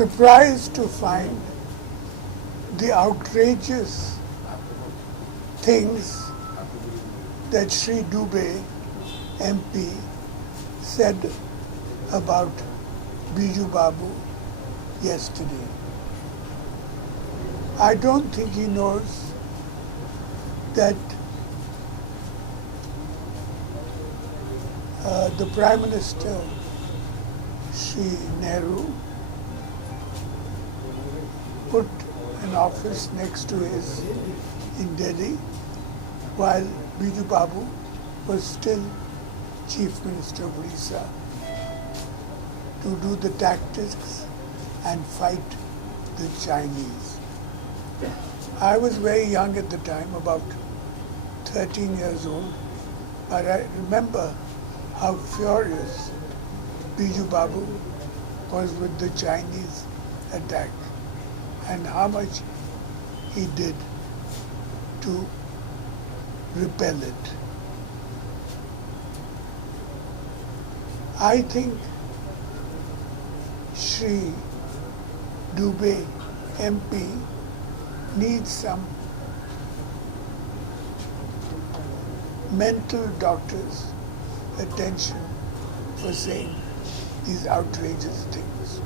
surprised to find the outrageous things that Sri Dubey, MP, said about Biju Babu yesterday. I don't think he knows that the Prime Minister, Sri Nehru, put an office next to his in Delhi while Biju Babu was still Chief Minister of Orissa to do the tactics and fight the Chinese. I was very young at the time, about 13 years old, but I remember how furious Biju Babu was with the Chinese attack and how much he did to repel it. I think Sri Dubey, MP, needs some mental doctor's attention for saying these outrageous things.